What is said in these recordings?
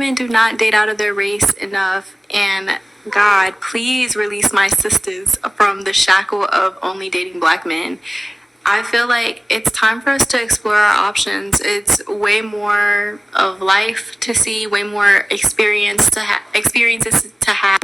women do not date out of their race enough, and God, please release my sisters from the shackle of only dating black men. I feel like it's time for us to explore our options. It's way more of life to see, way more experiences to have.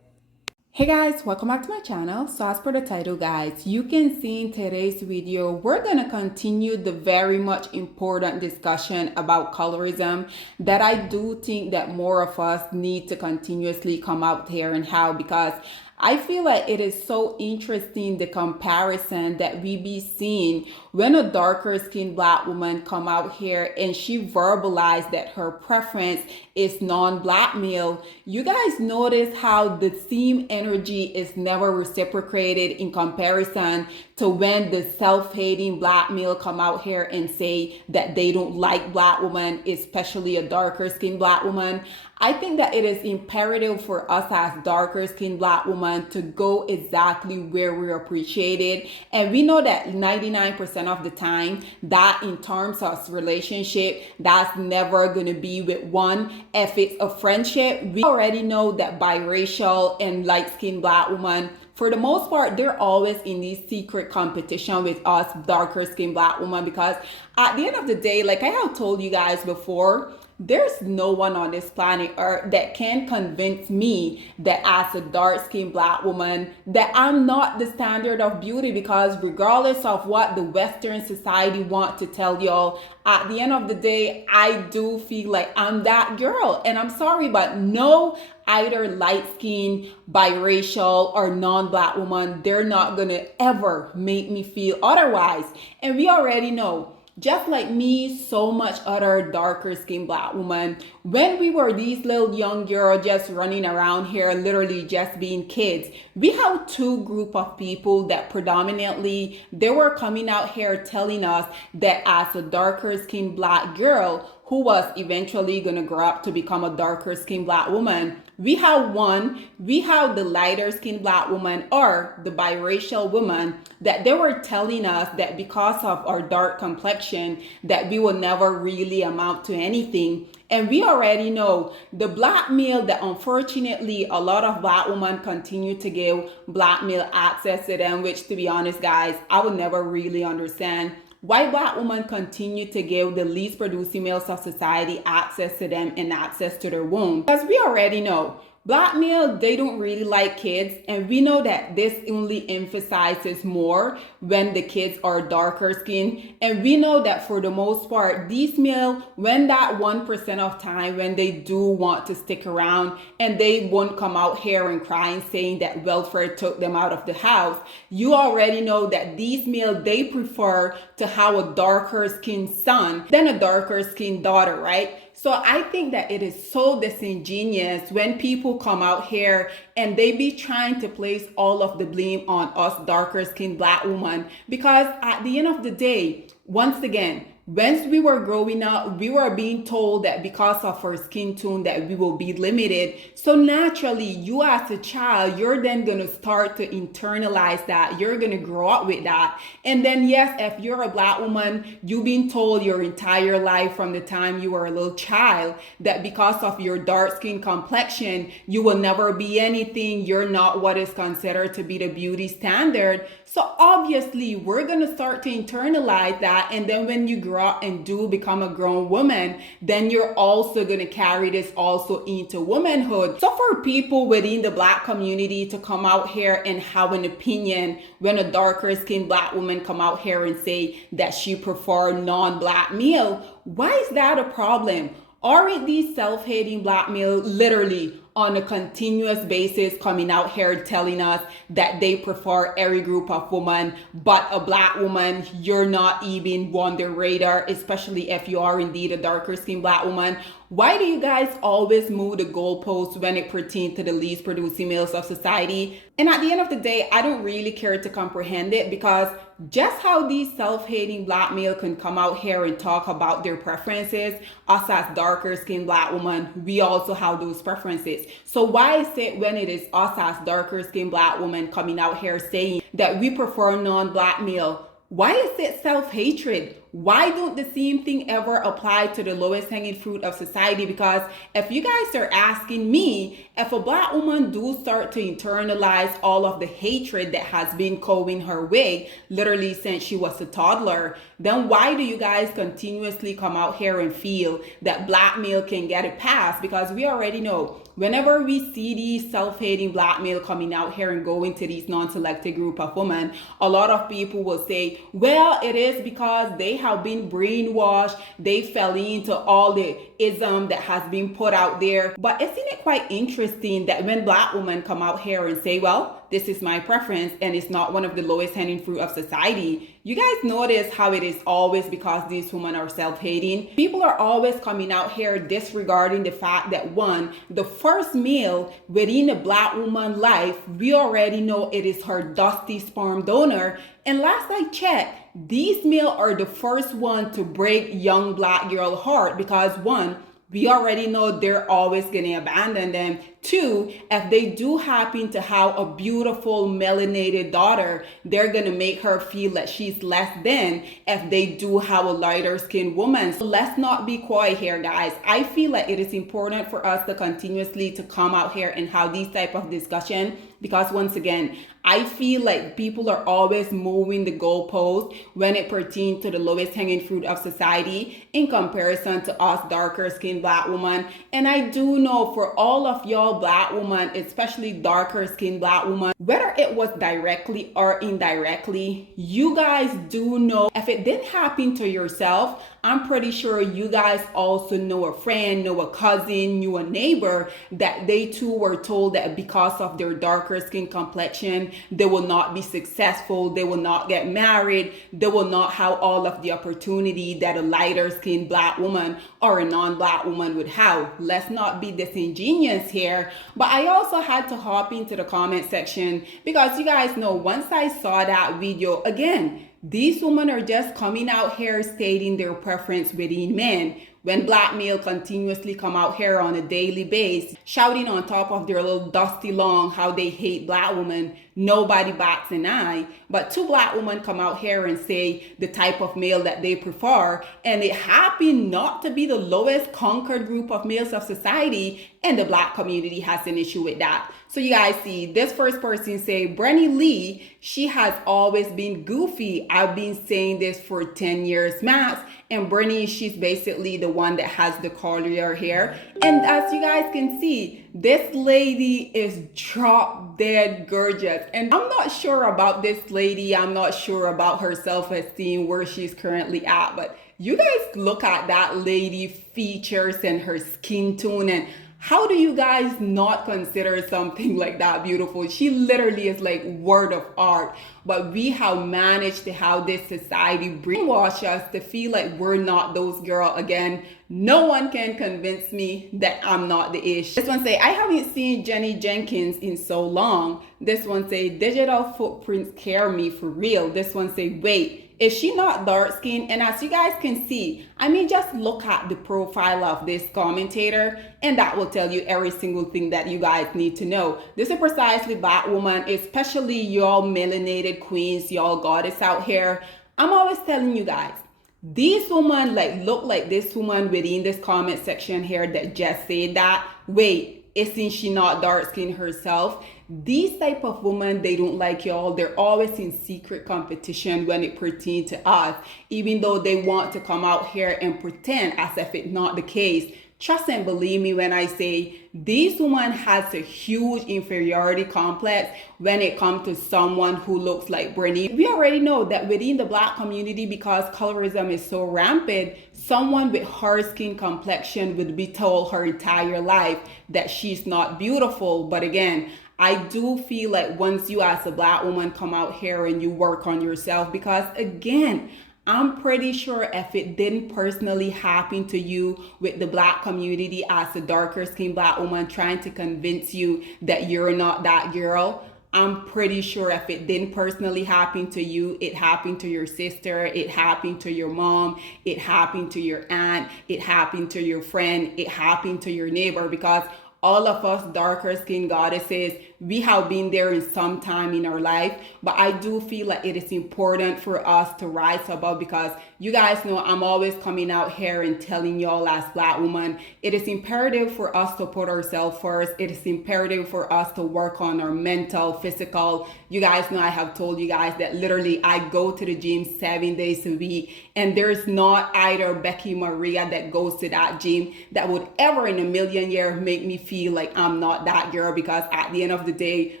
Hey guys, welcome back to my channel. So as per the title guys, you can see in today's video, we're going to continue the very much important discussion about colorism that I do think that more of us need to continuously come out here and have, because I feel like it is so interesting the comparison that we be seeing when a darker skinned black woman come out here and she verbalized that her preference is non-black male. You guys notice how the same energy is never reciprocated in comparison to when the self-hating black male come out here and say that they don't like black women, especially a darker skinned black woman. I think that it is imperative for us as darker skinned black women to go exactly where we're appreciated. And we know that 99% of the time that in terms of relationship, that's never going to be with one. If it's a friendship, we already know that biracial and light skinned black women, for the most part, they're always in this secret competition with us darker skinned black women, because at the end of the day, like I have told you guys before, there's no one on this planet Earth that can convince me that as a dark-skinned black woman that I'm not the standard of beauty, because regardless of what the Western society want to tell y'all, at the end of the day, I do feel like I'm that girl. And I'm sorry, but no either light-skinned, biracial, or non-black woman, they're not gonna ever make me feel otherwise. And we already know, just like me, so much other darker skinned black woman, when we were these little young girls just running around here, literally just being kids, we have two group of people that predominantly, they were coming out here telling us that as a darker skinned black girl who was eventually going to grow up to become a darker skinned black woman, we have the lighter skinned black woman or the biracial woman that they were telling us that because of our dark complexion that we will never really amount to anything. And we already know the black male that unfortunately a lot of black women continue to give black male access to them, which to be honest guys, I would never really understand why black women continue to give the least producing males of society access to them and access to their womb. Because we already know black male, they don't really like kids, and we know that this only emphasizes more when the kids are darker skinned. And we know that for the most part, these male, when that 1% of time when they do want to stick around and they won't come out here and crying saying that welfare took them out of the house, you already know that these male, they prefer to have a darker skinned son than a darker skinned daughter, right? So I think that it is so disingenuous when people come out here and they be trying to place all of the blame on us darker skinned black women, because at the end of the day, once again, once we were growing up, we were being told that because of our skin tone that we will be limited. So naturally, you as a child, you're then going to start to internalize that. You're going to grow up with that. And then yes, if you're a black woman, you've been told your entire life from the time you were a little child that because of your dark skin complexion, you will never be anything. You're not what is considered to be the beauty standard. So obviously, we're going to start to internalize that. And then when you grow up and do become a grown woman, then you're also going to carry this also into womanhood. So for people within the black community to come out here and have an opinion when a darker skinned black woman come out here and say that she prefer non-black male, why is that a problem? Aren't these self-hating black male literally on a continuous basis coming out here telling us that they prefer every group of women, but a black woman, you're not even on their radar, especially if you are indeed a darker skinned black woman? Why do you guys always move the goalposts when it pertains to the least producing males of society? And at the end of the day, I don't really care to comprehend it, because just how these self-hating black male can come out here and talk about their preferences, us as darker skinned black women, we also have those preferences. So why is it when it is us as darker skinned black women coming out here saying that we prefer non-black male, why is it self-hatred? why don't the same thing ever apply to the lowest hanging fruit of society? Because if you guys are asking me, if a black woman do start to internalize all of the hatred that has been coming her way, literally since she was a toddler, then why do you guys continuously come out here and feel that black male can get a pass? Because we already know whenever we see these self-hating black male coming out here and going to these non-selected group of women, a lot of people will say, well, it is because they have been brainwashed, they fell into all the ism that has been put out there. But isn't it quite interesting that when black women come out here and say, well, this is my preference and it's not one of the lowest hanging fruit of society, you guys notice how it is always because these women are self-hating. People are always coming out here disregarding the fact that, one, the first male within a black woman's life, we already know it is her dusty sperm donor. And last I checked, these male are the first one to break young black girl heart because, one, we already know they're always going to abandon them. Two, if they do happen to have a beautiful melanated daughter, they're going to make her feel that she's less than if they do have a lighter skinned woman. So let's not be coy here, guys. I feel like it is important for us to continuously to come out here and have these type of discussion because, once again, I feel like people are always moving the goalpost when it pertains to the lowest hanging fruit of society in comparison to us darker skinned black women. And I do know for all of y'all black women, especially darker skinned black women, whether it was directly or indirectly, you guys do know if it didn't happen to yourself, I'm pretty sure you guys also know a friend, know a cousin, knew a neighbor that they too were told that because of their darker skin complexion, they will not be successful, they will not get married, they will not have all of the opportunity that a lighter skinned black woman or a non-black woman would have. Let's not be disingenuous here. But I also had to hop into the comment section because you guys know once I saw that video, again, these women are just coming out here stating their preference within men. When black male continuously come out here on a daily basis, shouting on top of their little dusty long how they hate black women, nobody bats an eye. But two black women come out here and say the type of male that they prefer, and it happened not to be the lowest conquered group of males of society, and the black community has an issue with that. So you guys see, this first person say, Brenny Lee, she has always been goofy. I've been saying this for 10 years max. And Brenny, she's basically the one that has the curlier hair. And as you guys can see, this lady is drop dead gorgeous. And I'm not sure about this lady. I'm not sure about her self-esteem, where she's currently at. But you guys look at that lady features and her skin tone, and how do you guys not consider something like that beautiful? She literally is like word of art. But we have managed to have this society brainwash us to feel like we're not those girls. Again, no one can convince me that I'm not the ish. This one say, I haven't seen Jenny Jenkins in so long. This one say, digital footprints scare me for real. This one say, wait, is she not dark skinned? And as you guys can see, I mean, just look at the profile of this commentator and that will tell you every single thing that you guys need to know. This is precisely black woman, especially y'all melanated queens, y'all goddess out here. I'm always telling you guys, these women look like this woman within this comment section here that just said that. Wait, isn't she not dark skinned herself? These type of women, they don't like y'all. They're always in secret competition when it pertains to us, even though they want to come out here and pretend as if it's not the case. Trust and believe me when I say this woman has a huge inferiority complex when it comes to someone who looks like Brenny. We already know that within the black community, because colorism is so rampant, someone with her skin complexion would be told her entire life that she's not beautiful. But again, I do feel like once you as a black woman come out here and you work on yourself, because again, I'm pretty sure if it didn't personally happen to you with the black community as a darker skinned black woman trying to convince you that you're not that girl, I'm pretty sure if it didn't personally happen to you, it happened to your sister, it happened to your mom, it happened to your aunt, it happened to your friend, it happened to your neighbor, because all of us darker skinned goddesses, we have been there in some time in our life, but I do feel like it is important for us to rise above, because you guys know I'm always coming out here and telling y'all, as Black women, it is imperative for us to put ourselves first. It is imperative for us to work on our mental, physical. You guys know I have told you guys that literally I go to the gym 7 days a week, and there's not either Becky Maria that goes to that gym that would ever in a million years make me feel like I'm not that girl, because at the end of the day,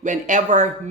whenever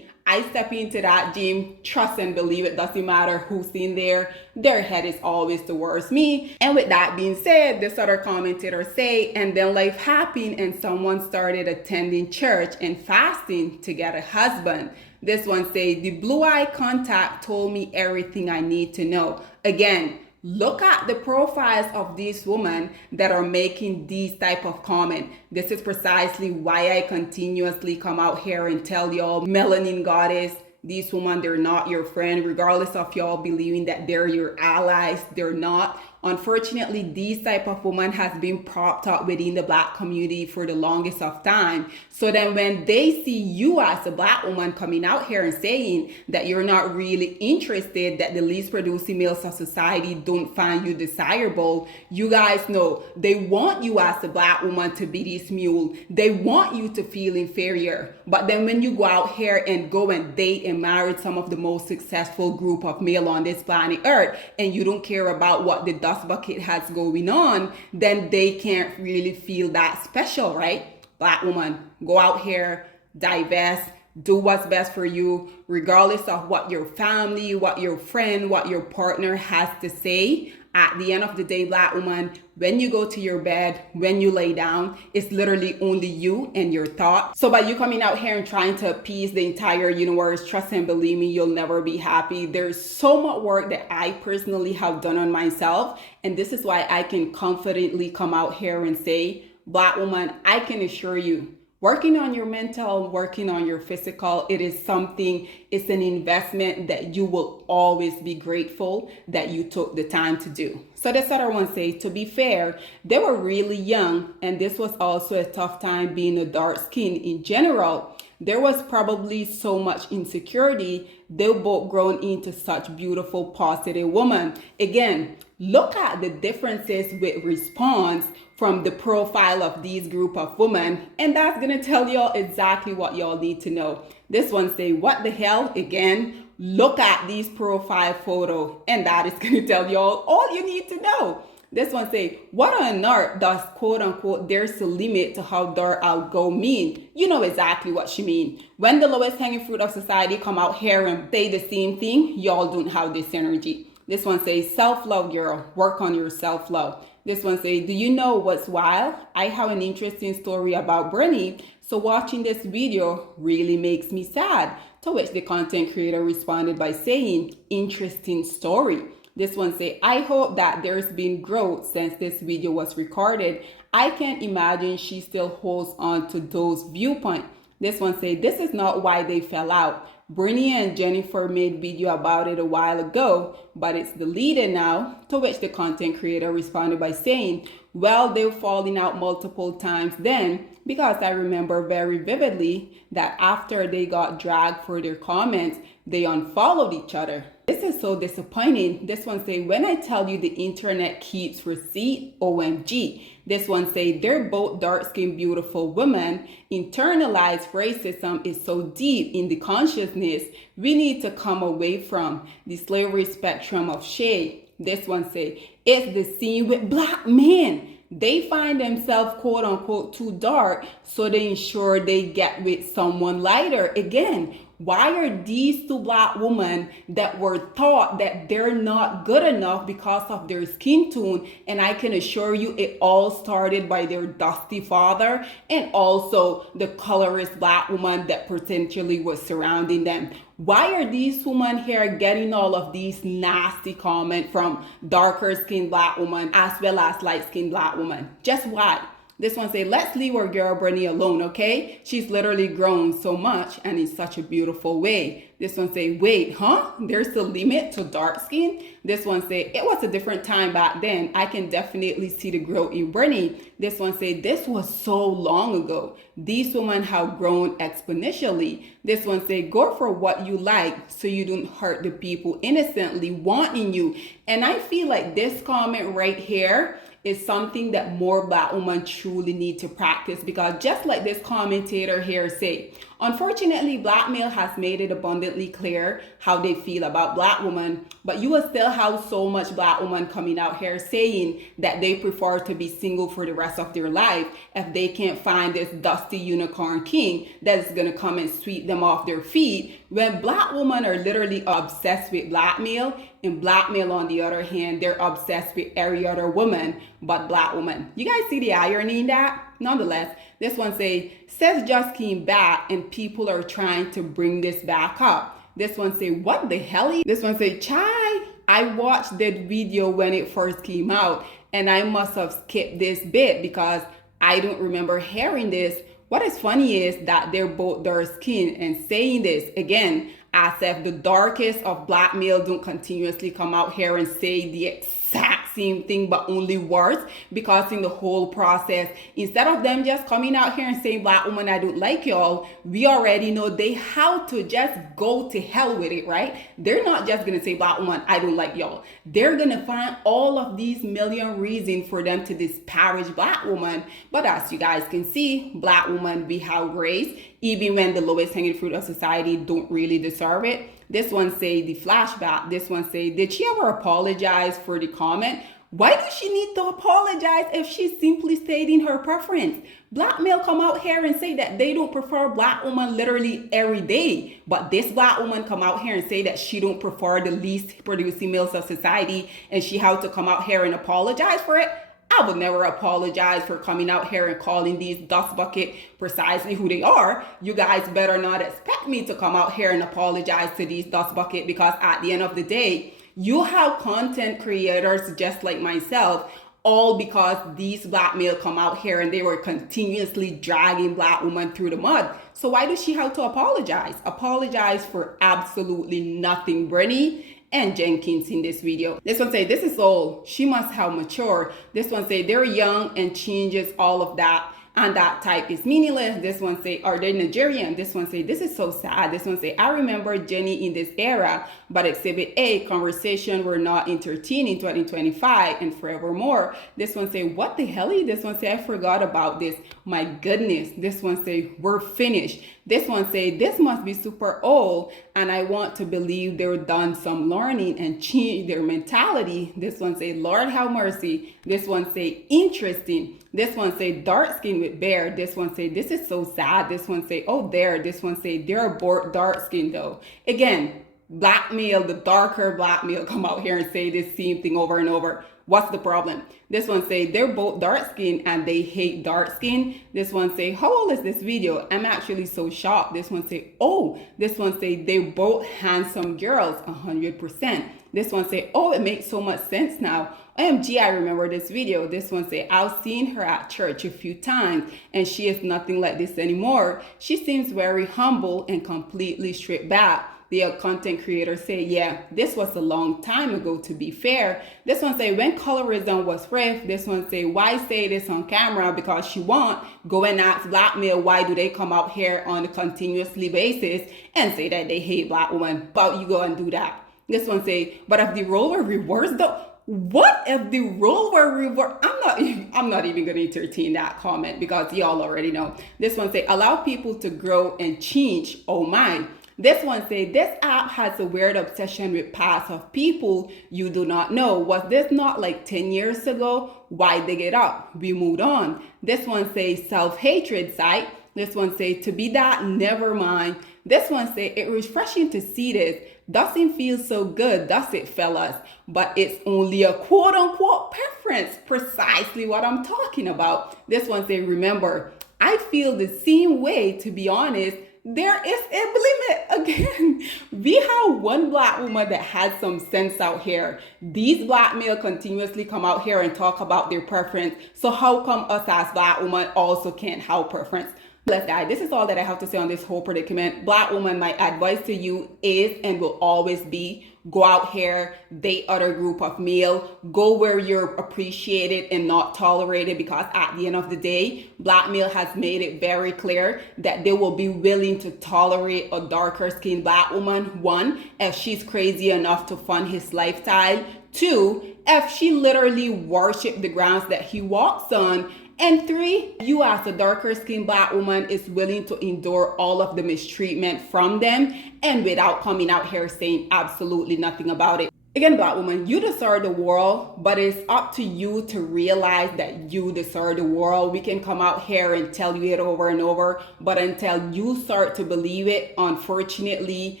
I step into that gym, trust and believe it doesn't matter who's in there, their head is always towards me. And with that being said, this other commentator say, and then life happened and someone started attending church and fasting to get a husband. This one say, the blue eye contact told me everything I need to know. Again, look at the profiles of these women that are making these type of comment. This is precisely why I continuously come out here and tell y'all, melanin goddess, these women, they're not your friend, regardless of y'all believing that they're your allies. They're not. Unfortunately, these type of women has been propped up within the Black community for the longest of time. So then when they see you as a Black woman coming out here and saying that you're not really interested, that the least producing males of society don't find you desirable, you guys know they want you as a Black woman to be this mule. They want you to feel inferior. But then when you go out here and go and date and marry some of the most successful group of male on this planet Earth, and you don't care about what the dust bucket has going on, then they can't really feel that special, right? Black woman, go out here, divest, do what's best for you, regardless of what your family, what your friend, what your partner has to say. At the end of the day, Black woman, when you go to your bed, when you lay down, it's literally only you and your thoughts. So by you coming out here and trying to appease the entire universe, trust and believe me, you'll never be happy. There's so much work that I personally have done on myself. And this is why I can confidently come out here and say, Black woman, I can assure you, working on your mental, working on your physical, it is something, it's an investment that you will always be grateful that you took the time to do. So this other one says, to be fair, they were really young, and this was also a tough time being a dark skin in general. There was probably so much insecurity. They both grown into such beautiful, positive women. Again, look at the differences with response from the profile of these group of women, and that's gonna tell y'all exactly what y'all need to know. This one say, what the hell? Again, look at these profile photo, and that is gonna tell y'all all you need to know. This one say, what on earth does quote unquote there's a limit to how dark I'll go mean? You know exactly what she mean. When the lowest hanging fruit of society come out here and say the same thing, y'all don't have this energy. This one says, self-love, girl, work on your self-love. This one says, do you know what's wild? I have an interesting story about Bernie, so watching this video really makes me sad. To which the content creator responded by saying, interesting story. This one say, I hope that there's been growth since this video was recorded. I can't imagine she still holds on to those viewpoints. This one say, this is not why they fell out. Bernie and Jennifer made video about it a while ago, but it's deleted now. To which the content creator responded by saying, well, they've fallen out multiple times then, because I remember very vividly that after they got dragged for their comments, they unfollowed each other. This is so disappointing. This one say, when I tell you the internet keeps receipt, OMG. This one say, they're both dark-skinned, beautiful women. Internalized racism is so deep in the consciousness, we need to come away from the slavery spectrum of shade. This one say, it's the scene with Black men. They find themselves quote unquote too dark, so they ensure they get with someone lighter. Again, why are these two Black women that were taught that they're not good enough because of their skin tone? And I can assure you it all started by their dusty father and also the colorist Black woman that potentially was surrounding them. Why are these women here getting all of these nasty comments from darker skinned Black women as well as light skinned Black women? Just why? This one say, let's leave our girl Bernie alone, okay? She's literally grown so much and in such a beautiful way. This one say, wait, huh? There's a limit to dark skin? This one say, it was a different time back then. I can definitely see the growth in Bernie. This one say, this was so long ago. These women have grown exponentially. This one say, go for what you like so you don't hurt the people innocently wanting you. And I feel like this comment right here is something that more Black women truly need to practice, because just like this commentator here say, unfortunately, Black male has made it abundantly clear how they feel about Black women, but you will still have so much Black women coming out here saying that they prefer to be single for the rest of their life if they can't find this dusty unicorn king that's gonna come and sweep them off their feet, when Black women are literally obsessed with Black male, and Black male on the other hand, they're obsessed with every other woman but Black woman. You guys see the irony in that? Nonetheless, this one say, Seth just came back and people are trying to bring this back up. This one say, what the hell? This one say, chai, I watched that video when it first came out and I must have skipped this bit because I don't remember hearing this. What is funny is that they're both dark skinned and saying this again as if the darkest of Black male don't continuously come out here and say the exact same thing but only worse, because in the whole process, instead of them just coming out here and saying, Black woman, I don't like y'all, we already know they how to just go to hell with it, right? They're not just gonna say, Black woman, I don't like y'all. They're gonna find all of these million reasons for them to disparage Black woman. But as you guys can see, Black woman be how grace, even when the lowest hanging fruit of society don't really deserve it. This one say the flashback. This one say, did she ever apologize for the comment? Why does she need to apologize if she's simply stating her preference? Black male come out here and say that they don't prefer Black woman literally every day. But this Black woman come out here and say that she don't prefer the least producing males of society and she had to come out here and apologize for it. I would never apologize for coming out here and calling these dust bucket precisely who they are. You guys better not expect me to come out here and apologize to these dust bucket, because at the end of the day, you have content creators just like myself, all because these Black male come out here and they were continuously dragging Black women through the mud. So why does she have to apologize? Apologize for absolutely nothing, Brittany and Jenkins in this video. This one say, this is old. She must have matured. This one say, they're young and changes all of that. And that type is meaningless. This one say, are they Nigerian? This one say, this is so sad. This one say, I remember Jenny in this era, but Exhibit A, conversation were not entertaining in 2025 and forevermore. This one say, what the hell? This one say, I forgot about this. My goodness. This one say, we're finished. This one say, this must be super old, and I want to believe they've done some learning and change their mentality. This one say, Lord have mercy. This one say, interesting. This one say, dark skin with bear. This one say, this is so sad. This one say, oh there. This one say, they're both dark skin though. Again, Black male, the darker Black male come out here and say this same thing over and over. What's the problem? This one say, they're both dark skin and they hate dark skin. This one say, how old is this video? I'm actually so shocked. This one say, oh. This one say, they both handsome girls, 100%. This one say, oh, it makes so much sense now. OMG, I remember this video. This one say, I've seen her at church a few times and she is nothing like this anymore. She seems very humble and completely stripped back. The content creator say, yeah, this was a long time ago, to be fair. This one say, when colorism was rife. This one say, why say this on camera? Because she won't go and ask Black male, why do they come out here on a continuously basis and say that they hate Black women? But you go and do that. This one say, but if the role were reversed though, what if the role were reversed? I'm not even going to entertain that comment because y'all already know. This one say, allow people to grow and change. Oh my. This one say, this app has a weird obsession with past of people you do not know. Was this not like 10 years ago? Why dig it up? We moved on. This one say, self-hatred site. This one say, to be that, never mind. This one say, it's refreshing to see this. Doesn't feel so good, does it, fellas? But it's only a quote-unquote preference. Precisely what I'm talking about. This one say, remember, I feel the same way, to be honest. there is a limit. Again, we have one black woman that has some sense out here. These black males continuously come out here and talk about their preference. So how come us as black women also can't have preference? Let's guys, this is all that I have to say on this whole predicament. Black woman, my advice to you is and will always be, go out here, date other group of male, go where you're appreciated and not tolerated, because at the end of the day, black male has made it very clear that they will be willing to tolerate a darker skinned black woman. One, if she's crazy enough to fund his lifestyle. Two, if she literally worship the grounds that he walks on. And three, you as a darker skinned black woman is willing to endure all of the mistreatment from them and without coming out here saying absolutely nothing about it. Again, black woman, you deserve the world, but it's up to you to realize that you deserve the world. We can come out here and tell you it over and over, but until you start to believe it, unfortunately,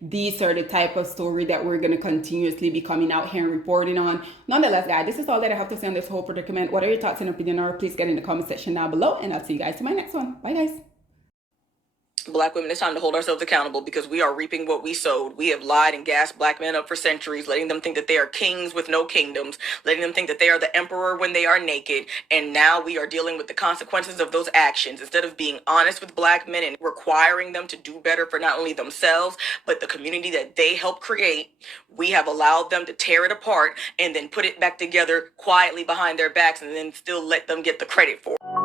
these are the type of story that we're going to continuously be coming out here and reporting on. Nonetheless, guys, this is all that I have to say on this whole predicament. What are your thoughts and opinion are? Please get in the comment section down below, and I'll see you guys in my next one. Bye, guys. Black women, it's time to hold ourselves accountable because we are reaping what we sowed. We have lied and gassed black men up for centuries, letting them think that they are kings with no kingdoms, letting them think that they are the emperor when they are naked. And now we are dealing with the consequences of those actions. Instead of being honest with black men and requiring them to do better for not only themselves, but the community that they helped create, we have allowed them to tear it apart and then put it back together quietly behind their backs and then still let them get the credit for it.